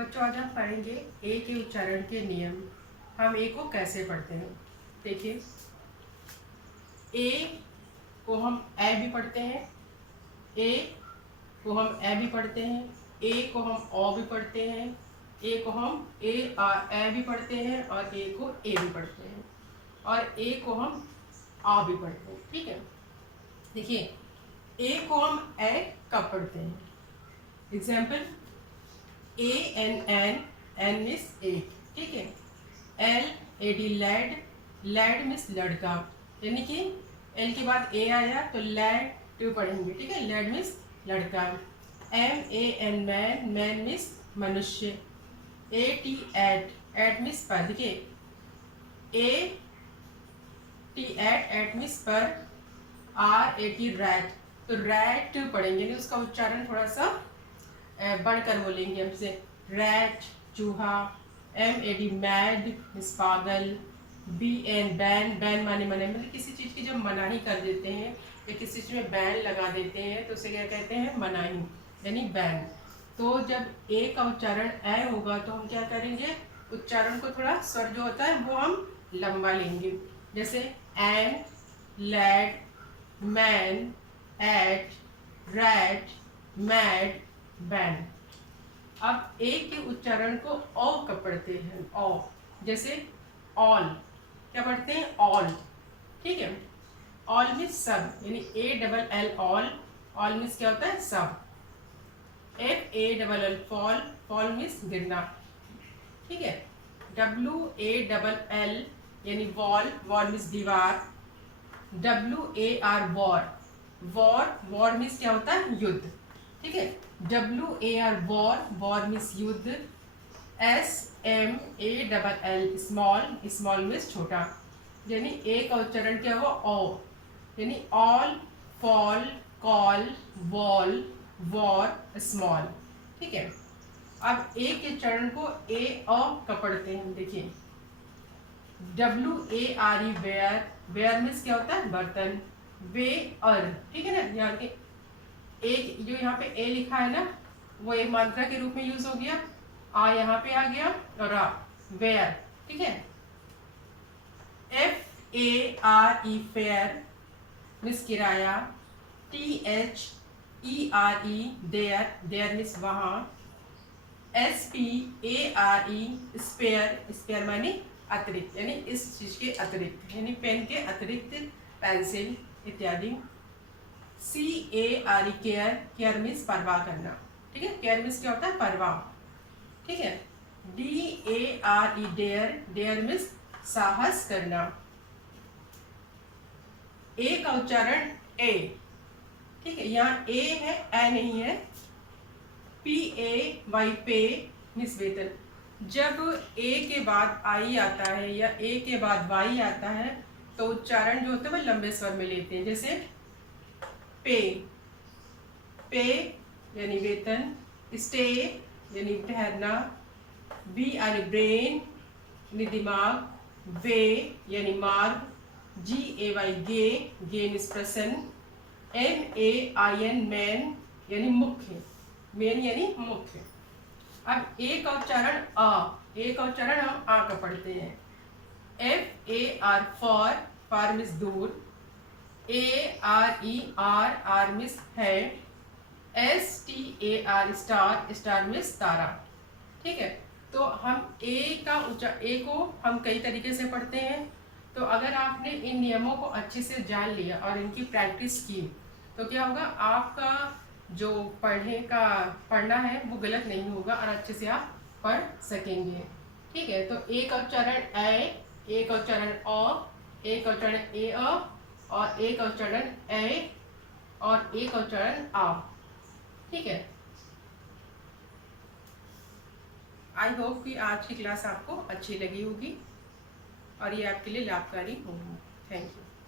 बच्चों आज हम पढ़ेंगे ए के उच्चारण के नियम। हम ए को कैसे पढ़ते हैं। देखिए, ए को हम ए भी पढ़ते हैं, ए को हम ए भी पढ़ते हैं, ए को हम ओ भी पढ़ते हैं, ए को हम ए भी पढ़ते हैं, और ए को ए भी पढ़ते हैं, और ए को हम आ भी पढ़ते हैं। ठीक है, देखिए ए को हम ए कब पढ़ते हैं। Example, A N an, an means एक, ठीक है। L A D lad, lad means लड़का, यानी कि एल के बाद ए आया तो लैड टू पढ़ेंगे, ठीक है। लैड मिस लड़का। M A N man, man means मनुष्य। A T at, at means पर, देखिए ए टी एट मिस पर। R A T rat, rat रैट पढ़ेंगे, नहीं उसका उच्चारण थोड़ा सा बढ़कर बोलेंगे हमसे। रैट चूहा। M A D mad means पागल। बी एन बैन, बैन माने मना, मतलब किसी चीज़ की जब मनाही कर देते हैं या किसी चीज़ में बैन लगा देते हैं तो उसे क्या कहते हैं, मनाही, यानी बैन। तो जब ए का उच्चारण ए होगा तो हम क्या करेंगे, उच्चारण को थोड़ा स्वर जो होता है वो हम लंबा लेंगे। जैसे an, lad, man, at, rat, mad, ban. अब ए के उच्चारण को ओ कब पढ़ते हैं, ओ, जैसे ऑल, क्या पढ़ते हैं, ऑल, ठीक है। ऑल मीन्स सब, यानी A double L all, all means क्या होता है, सब। F A double L fall, fall means गिरना, ठीक है। डब्ल्यू ए डबल एल यानी वॉल, वॉल मीन्स दीवार। W A R war, war, war means क्या होता है, युद्ध, ठीक है। W A R war, war means युद्ध। S M A double L small, small means छोटा, यानी ए का उच्चारण क्या हुआ, ओ, यानी all, fall, call, wall, war, small, ठीक है। अब ए के चरण को ए अ का पढ़ते हैं। देखिए W A R E where, where means क्या होता है, बर्तन। वे अर, ठीक है ना, यहाँ के एक जो यहाँ पे ए लिखा है ना वो एक मात्रा के रूप में यूज हो गया, आ यहाँ पे आ गया, और आ वेयर, ठीक है। F A R E fare means किराया। T H E R E there, there means वहाँ। S P A R E spare, spare मानी अतिरिक्त, यानी इस चीज के अतिरिक्त, यानी पेन के अतिरिक्त पेंसिल इत्यादि। C A R E care, care means परवाह करना, ठीक है। केयर मीन्स क्या होता है, परवाह, ठीक है। D A R E dare, dare means साहस करना। ए का उच्चारण ए, ठीक है, यहाँ ए है, ए नहीं है। पी ए वाई पे मीन्स वेतन। जब ए के बाद आई आता है या ए के बाद वाई आता है तो उच्चारण जो होता है वो लंबे स्वर में लेते हैं। जैसे पे, पे यानी वेतन। स्टे यानी ठहरना। बी आर ब्रेन यानी दिमाग। वे यानी मार्ग। G A Y gay, gay means प्रसन्न। M A I N main यानी मुख्य, मेन यानी मुख्य। अब ए का उच्चारण आ, ए का उच्चारण हम आ का पढ़ते हैं। F A R for, for means दूर। A R E are, are means है। S T A R star, star means तारा, ठीक है। तो हम ए को हम कई तरीके से पढ़ते हैं। तो अगर आपने इन नियमों को अच्छे से जान लिया और इनकी प्रैक्टिस की तो क्या होगा, आपका जो पढ़ना है वो गलत नहीं होगा और अच्छे से आप पढ़ सकेंगे, ठीक है। तो ए का उच्चारण ए का उच्चारण ओ, ए का उच्चारण ए अ, और ए का उच्चारण ए, और ए का उच्चारण आ, ठीक है। आई होप कि आज की क्लास आपको अच्छी लगी होगी और ये आपके लिए लाभकारी होगी। Thank you.